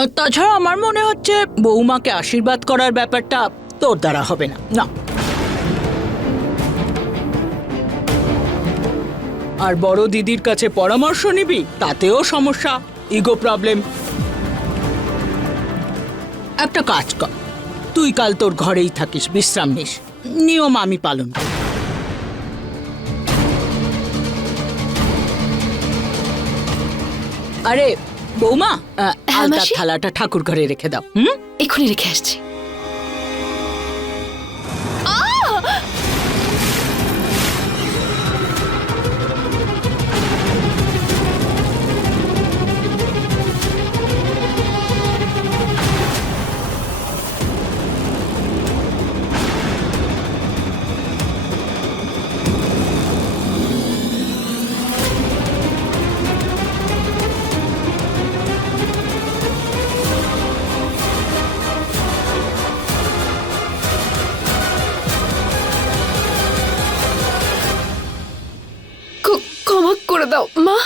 আর তাছাড়া আমার মনে হচ্ছে বৌমাকে আশীর্বাদ করার ব্যাপারটা তোর দ্বারা হবে না। না। আর বড় দিদির কাছে পরামর্শ নিবি, তাতেও সমস্যা, ইগো প্রবলেম। একটা কাজ কর, তুই কাল তোর ঘরেই থাকিস, বিশ্রাম নিস। নিয়ম আমি পালন করি। আরে বৌমা হ্যাঁ, আলতা থালাটা ঠাকুর ঘরে রেখে দাও হুম? এক্ষুনি রেখে আসছি। দাও। মা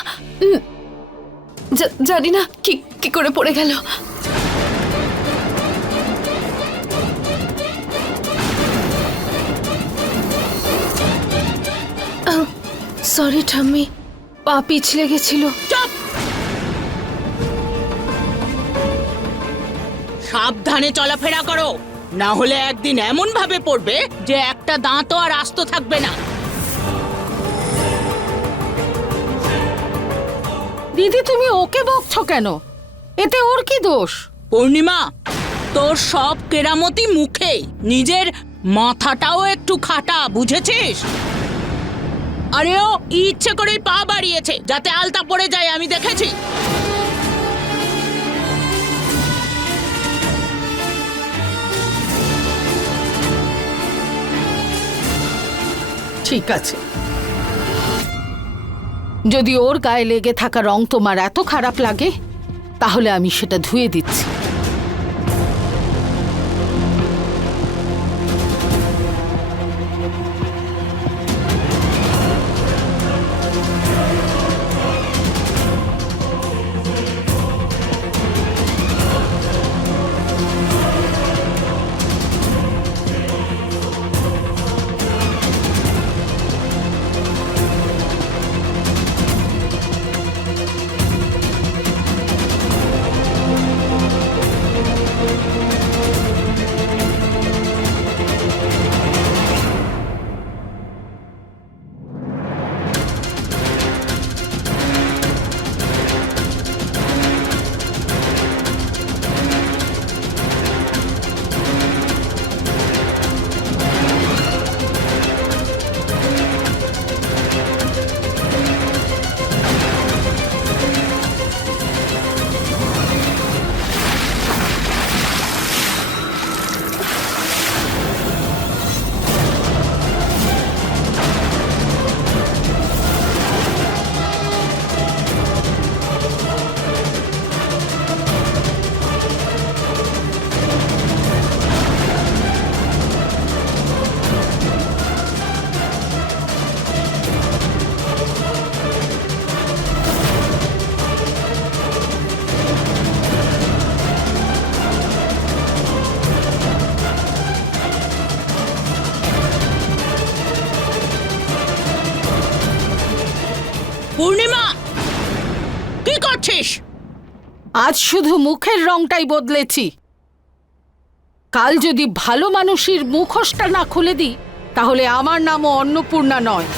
জানি না কি কি করে পড়ে গেল। সরি ঠাম্মি, পা পিছলে গেছিল। সাবধানে চলাফেরা করো। না হলে একদিন এমন ভাবে পড়বে যে একটা দাঁতও আর আস্ত থাকবে না। দিদি তুমি ওকে বকছ কেন? এতে ওর কি দোষ? পূর্ণিমা তোর সব কেরামতি মুখে নিজের মাথাটাও একটু খাটা বুঝেছিস? আরে ও ইচ্ছে করেই পা বাড়িয়েছে যাতে আলতা পড়ে যায় আমি দেখেছি। ঠিক আছে। যদি ওর গায়ে লেগে থাকা রং তোমার এত খারাপ লাগে, তাহলে আমি সেটা ধুয়ে দিচ্ছি। পূর্ণিমা কি করছিস? আজ শুধু মুখের রংটাই বদলেছি। কাল যদি ভালো মানুষের মুখোশটা না খুলে দিই তাহলে আমার নামও অন্নপূর্ণা নয়।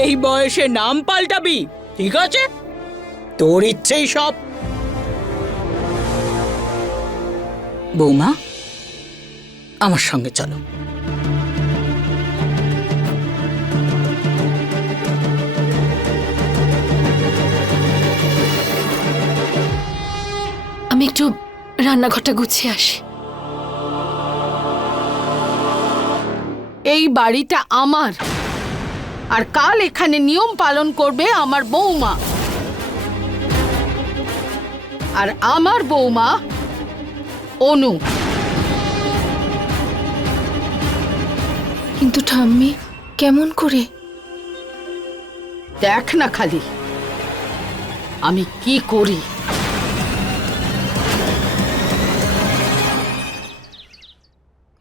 এই বয়সে নাম পাল্টাবি ঠিক আছে? তোর ইচ্ছেই সব। বৌমা আমার সঙ্গে চলো। আমি একটু রান্নাঘরটা গুছিয়ে আসি। এই বাড়িটা আমার। আর কাল এখানে নিয়ম পালন করবে আমার বৌমা। আর আমার বৌমা অনু। কিন্তু ঠাম্মি কেমন করে? দেখ না খালি আমি কি করি?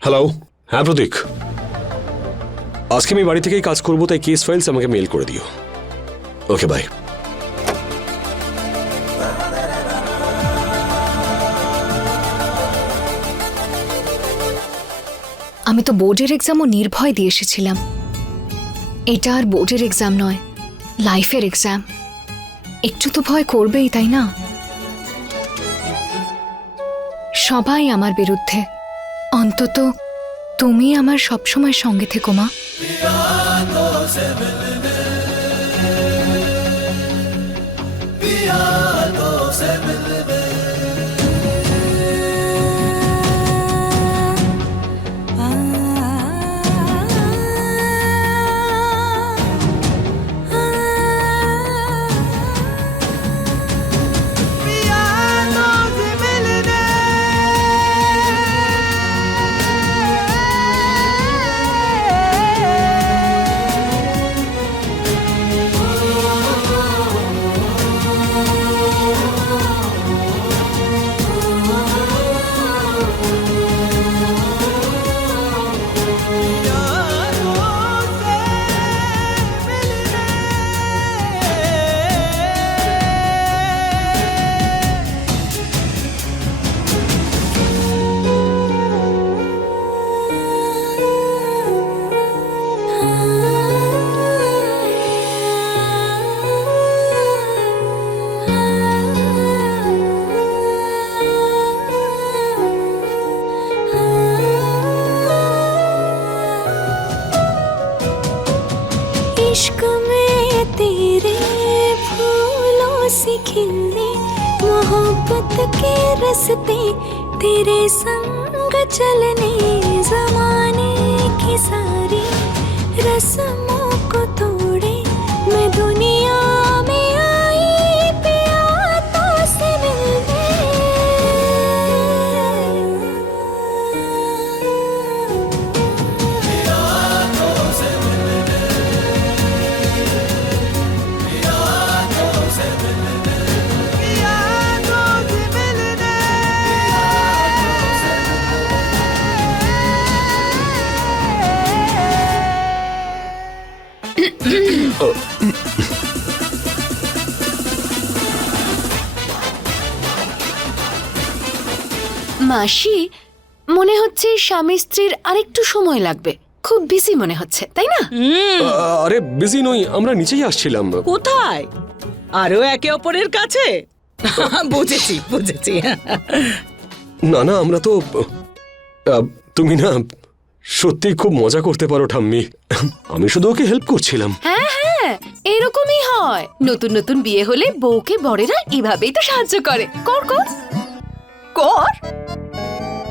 হ্যালো হ্যাঁ প্রতীক। আজকে আমি বাড়ি থেকেই কাজ করব তাই কেস ফাইলস আমাকে মেল করে দিও। ওকে বাই আমি তো বোর্ডের এক্সামও নির্ভয় দিয়ে এসেছিলাম। এটা আর বোর্ডের এক্সাম নয় লাইফের এক্সাম একটু তো ভয় করবেই, তাই না? সবাই আমার বিরুদ্ধে। অন্তত তুমি আমার সবসময় সঙ্গে থেকো, মা। के तेरे संग चलने जमाने की सारी रस्मों মাসি মনে হচ্ছে স্বামী স্ত্রীর আরেকটু সময় লাগবে। খুব বিসি মনে হচ্ছে তাই না? আরে বিজি নই আমরা নিচেই আসছিলাম। কোথায়? আরও একে অপরের কাছে? বুঝেছি বুঝেছি। না না আমরা তো তুমি না সত্যি খুব মজা করতে পারো ঠাম্মি। আমি শুধু ওকে হেল্প করছিলাম। হ্যাঁ হ্যাঁ এরকমই হয়। নতুন নতুন বিয়ে হলে বউকে বড়েরা এভাবেই তো সাহায্য করে। কর কর। কর?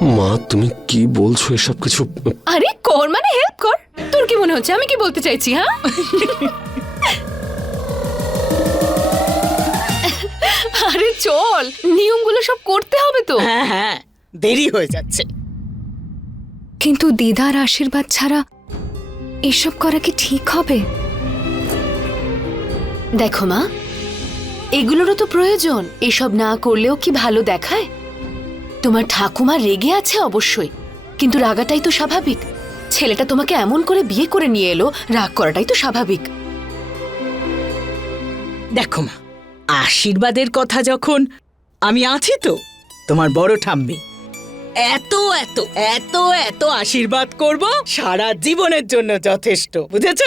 মা তুমি কি বলছো এসব কিছু? আরে কর মানে হেল্প কর। তোর কি মনে হচ্ছে? আমি কি বলতে চাইছি হ্যাঁ? আরে চল। নিয়মগুলো সব করতে হবে তো। হ্যাঁ হ্যাঁ দেরি হয়ে যাচ্ছে। কিন্তু দিদার আশীর্বাদ ছাড়া এসব করা কি ঠিক হবে? দেখো মা এগুলোরও তো প্রয়োজন। এসব না করলেও কি ভালো দেখায়? তোমার ঠাকুমা রেগে আছে অবশ্যই কিন্তু রাগাটাই তো স্বাভাবিক। ছেলেটা তোমাকে এমন করে বিয়ে করে নিয়ে এলো রাগ করাটাই তো স্বাভাবিক। দেখো মা আশীর্বাদের কথা যখন আমি আছি তো তোমার বড় ঠাম্মি এত এত এত এত আশীর্বাদ করব সারা জীবনের জন্য যথেষ্ট বুঝেছ?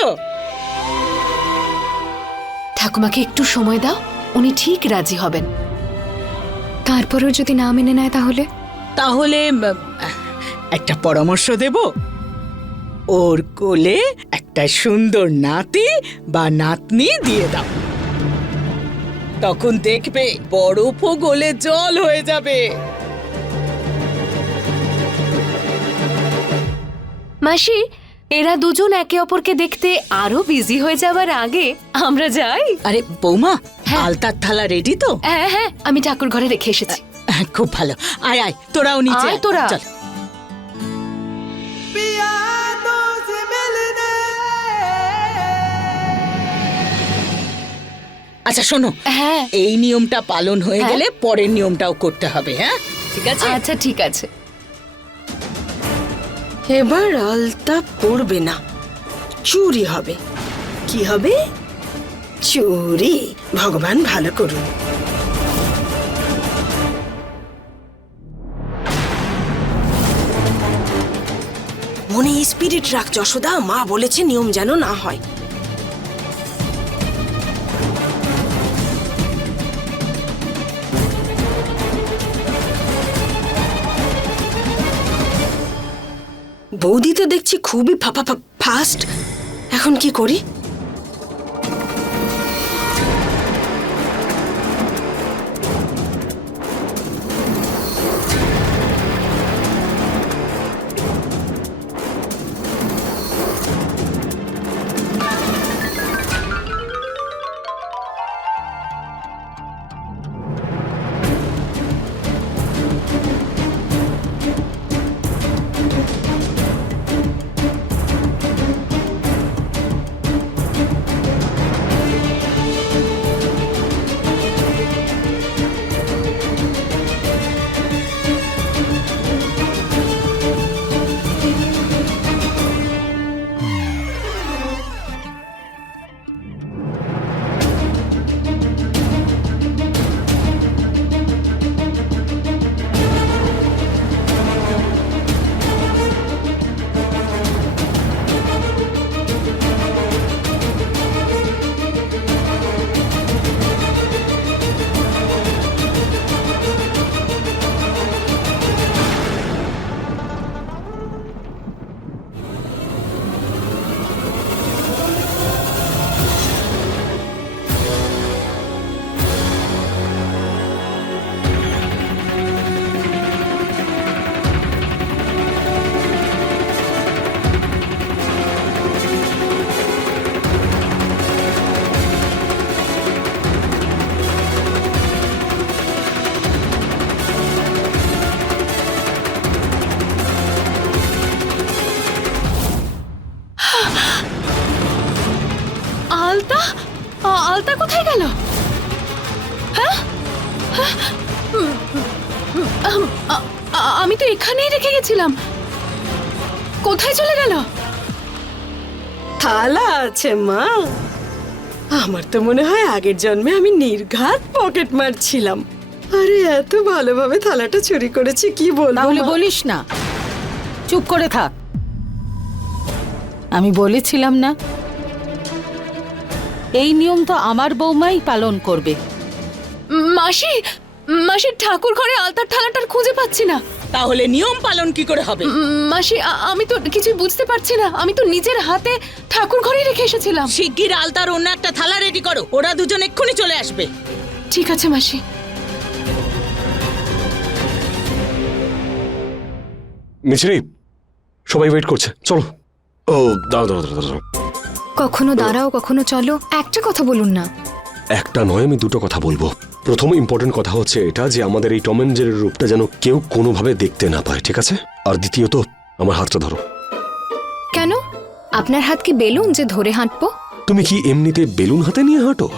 ঠাকুমাকে একটু সময় দাও উনি ঠিক রাজি হবেন। তারপরেও যদি না মেনে নেয় তাহলে? তাহলে একটা পরামর্শ দেব। ওর কোলে একটা সুন্দর নাতি বা নাতনি দিয়ে দাও। তখন দেখবে বরফও গলে জল হয়ে যাবে। মাসি এরা দুজন একে অপরকে দেখতে আরও বিজি হয়ে যাওয়ার আগে আমরা যাই। আরে বৌমা হ্যাঁ। আলতার থালা রেডি তো? হ্যাঁ হ্যাঁ আমি ঠাকুর ঘরে রেখে এসেছি। খুব ভালো। আয় আয় তোরাও নিচে আয় তোরা। চল। আচ্ছা শোনো হ্যাঁ। এই নিয়মটা পালন হয়ে। হ্যাঁ। গেলে পরের নিয়মটাও করতে হবে হ্যাঁ? ঠিক আছে? আচ্ছা ঠিক আছে। এবার আলতা পড়বে না। চুরি হবে। কি হবে? চুরি। ভগবান ভালো করুন। মনে স্পিরিট রাখ যশোদা, মা বলেছে নিয়ম যেন না হয়। বৌদি তো দেখছি খুবই ফাস্ট এখন কি করি? আলতা? আলতা কোথায় গেল? হ্যাঁ? হ্যাঁ? আম, তো এখানেই রেখে গেছিলাম। কোথায় চলে গেল? থালা আছে মা। আমার তো মনে হয় আগের জন্মে আমি নির্ঘাত পকেট মারছিলাম। আরে এত ভালোভাবে থালাটা চুরি করেছি কি বলব তাহলে বলিস না। চুপ করে থাক। আমি বলেছিলাম না এই নিয়ম তো আমার বৌমাই পালন করবে। মাসি মাসি ঠাকুর ঘরে আলতার থালাটার খুঁজে পাচ্ছি না। তাহলে নিয়ম পালন কি করে হবে? মাসি আমি তো কিছুই বুঝতে পারছি না। আমি তো নিজের হাতে ঠাকুর ঘরে রেখে এসেছিলাম। শিগগির আলতার অন্য একটা থালা রেডি করো। ওরা দুজন এক্ষুনি চলে আসবে। ঠিক আছে মাসি। মিছরি সবাই ওয়েট করছে। চলো। ও দাঁড়াও দাঁড়াও দাঁড়াও। কখনো দাঁড়াও কখনো চলো একটা কথা বলুন না। একটা নয় আমি দুটো কথা বলব। প্রথম ইম্পর্টেন্ট কথা হচ্ছে এটা যে আমাদের এই টম এন্ড রূপটা যেন কেউ কোনোভাবে দেখতে না পায় ঠিক আছে? আর দ্বিতীয়ত আমার হাতটা ধরো। কেন? আপনার হাত কি বেলুন যে ধরে হাঁটবো? তুমি কি এমনিতে বেলুন হাতে নিয়ে হাঁটো?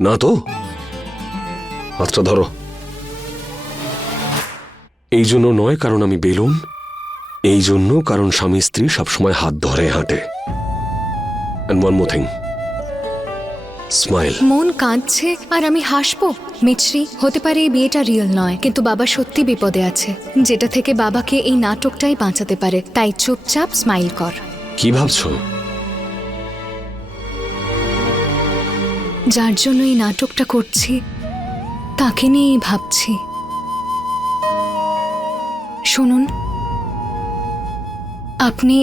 না তো? হাতটা ধরো। এই জন্য নয় কারণ আমি বেলুন এই জন্য কারণ স্বামী স্ত্রী সবসময় হাত ধরে হাঁটে। And one more thing smile মন কাঁদছে আর আমি হাসবো। মিছরি হতে পারে এই বিয়েটা রিয়েল নয় কিন্তু বাবা সত্যি বিপদে আছে। যেটা থেকে বাবাকে এই নাটকটাই বাঁচাতে পারে। তাই চুপচাপ স্মাইল কর। কি ভাবছ? যার জন্য এই নাটকটা করছি তাকে নিয়েই ভাবছি। শুনুন আপনি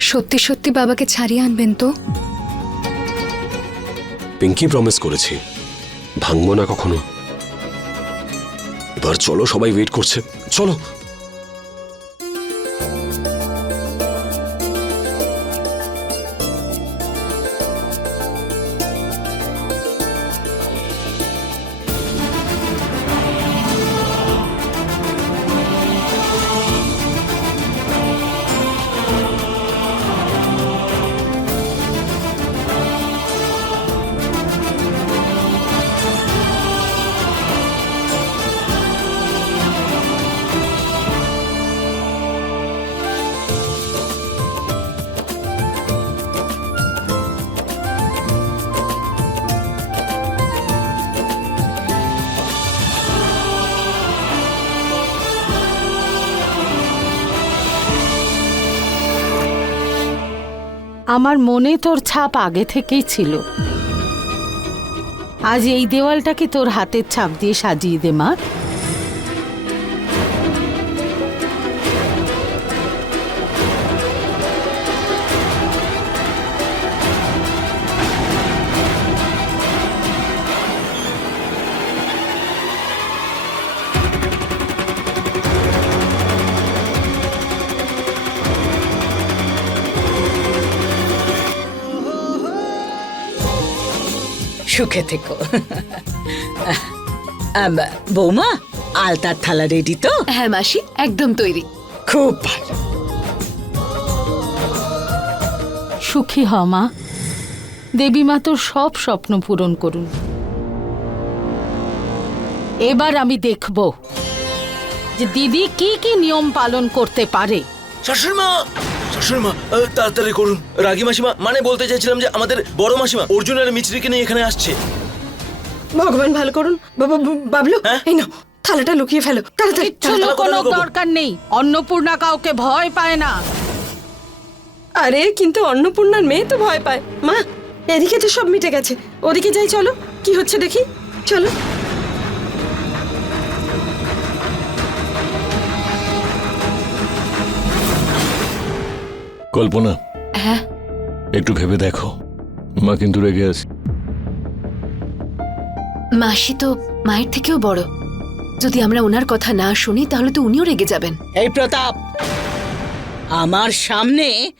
সত্যি সত্যি বাবাকে ছাড়িয়ে আনবেন তো? পিঙ্কি প্রমিস করেছি। ভাঙবো না কখনো। এবার চলো, সবাই ওয়েট করছে। চলো আমার মনে তোর ছাপ আগে থেকেই ছিল। আজ এই দেওয়ালটাকে তোর হাতের ছাপ দিয়ে সাজিয়ে দে, মা। সুখে থেকো। আম, বৌমা আলতার থালা রেডি তো? হ্যাঁ মাসি একদম তৈরি। খুব ভালো। সুখী হ মা। দেবী মা তোর সব স্বপ্ন পূরণ করুন। এবার আমি দেখব যে দিদি কি কি নিয়ম পালন করতে পারে। শাশুড়িমা শাশুড়িমা তাড়াতাড়ি করুন। রাগী মাসিমা মানে বলতে চাইছিলাম যে আমাদের বড় মাসিমা অর্জুন আর মিছরিকে নিয়ে এখানে আসছে। ভগবান ভালো করুন। বাবলু হ্যাঁ? এই নাও থালাটা লুকিয়ে ফেলো তাড়াতাড়ি লুকোনোর দরকার নেই। অন্নপূর্ণা কাউকে ভয় পায় না। আরে কিন্তু অন্নপূর্ণার মেয়ে তো ভয় পায়। মা এদিকে তো সব মিটে গেছে। ওদিকে যাই চলো। কি হচ্ছে দেখি? চলো। কল্পনা। হ্যাঁ। একটু ভেবে দেখো। মা কিন্তু রেগে আছে। মাসি তো মায়ের থেকেও বড়। যদি আমরা ওনার কথা না শুনি তাহলে তো উনিও রেগে যাবেন। এই প্রতাপ! আমার সামনে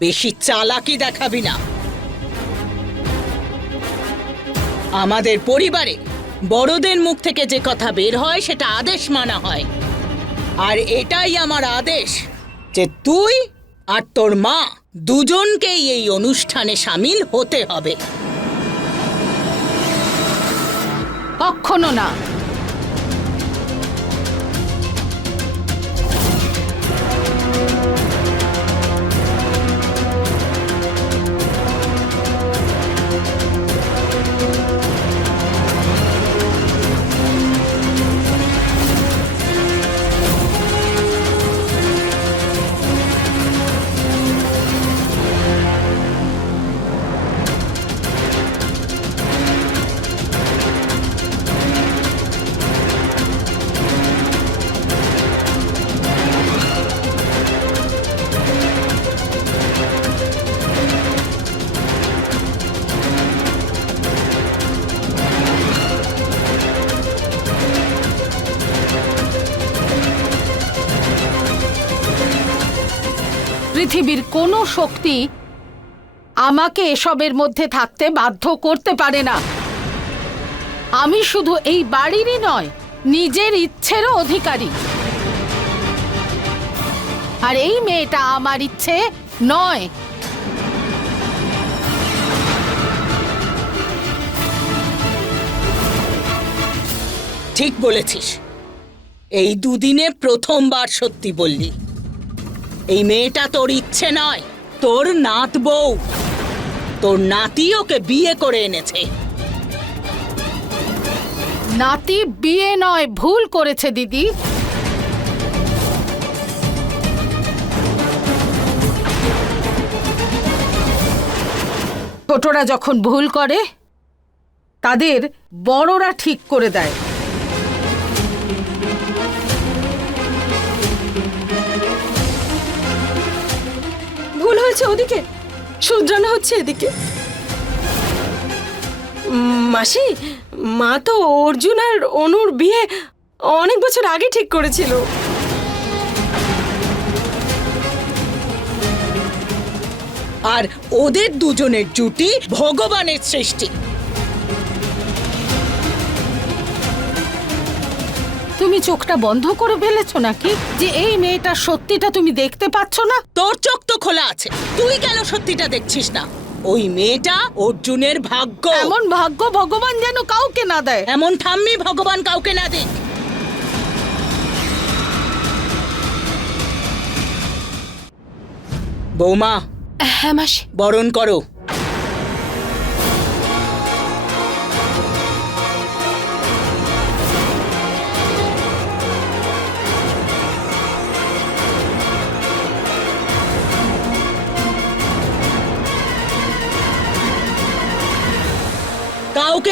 বেশি চালাকি দেখাবি না। আমাদের পরিবারে বড়দের মুখ থেকে যে কথা বের হয় সেটা আদেশ মানা হয়। আর এটাই আমার আদেশ যে তুই আর তোর মা দুজনকেই এই অনুষ্ঠানে সামিল হতে হবে। কখনো না। শক্তি আমাকে এসবের মধ্যে থাকতে বাধ্য করতে পারে না। আমি শুধু এই বাড়িরই নয়, নিজের ইচ্ছেরও অধিকারী। আর এই মেয়েটা আমার ইচ্ছে নয়। ঠিক বলেছিস। এই দুদিনে প্রথমবার সত্যি বললি। এই মেয়েটা তোর ইচ্ছে নয়। তোর নাত বউ। তোর নাতি ওকে বিয়ে করে এনেছে। নাতি বিয়ে নয়, ভুল করেছে দিদি। ছোটরা যখন ভুল করে, তাদের বড়রা ঠিক করে দেয়। হয়েছে ওদিকে? শুধরানো হচ্ছে এদিকে। মাসি, মা তো অর্জুন আর অনুর বিয়ে অনেক বছর আগে ঠিক করেছিল। আর ওদের দুজনের জুটি ভগবানের সৃষ্টি। তুমি চোখটা বন্ধ করে ফেলেছো নাকি? যে এই মেয়েটার সত্যিটা তুমি দেখতে পাচ্ছ না? তোর চোখ তো খোলা আছে। তুই কেন সত্যিটা দেখছিস না? ওই মেয়েটা অর্জুনের ভাগ্য। এমন ভাগ্য ভগবান যেন কাউকে না দেয়। এমন ঠাম্মি ভগবান কাউকে না দিক বৌমা হ্যাঁ মাসি। বরণ করো।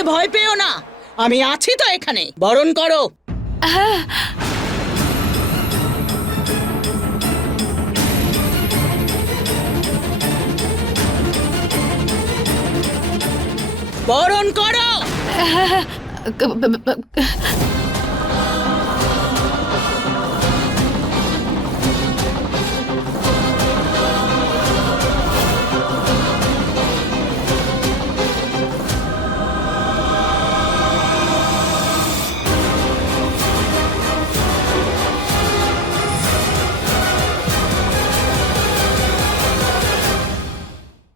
ভয় পেও না। আমি আছি তো এখানে। বরণ করো। বরণ করো। ব-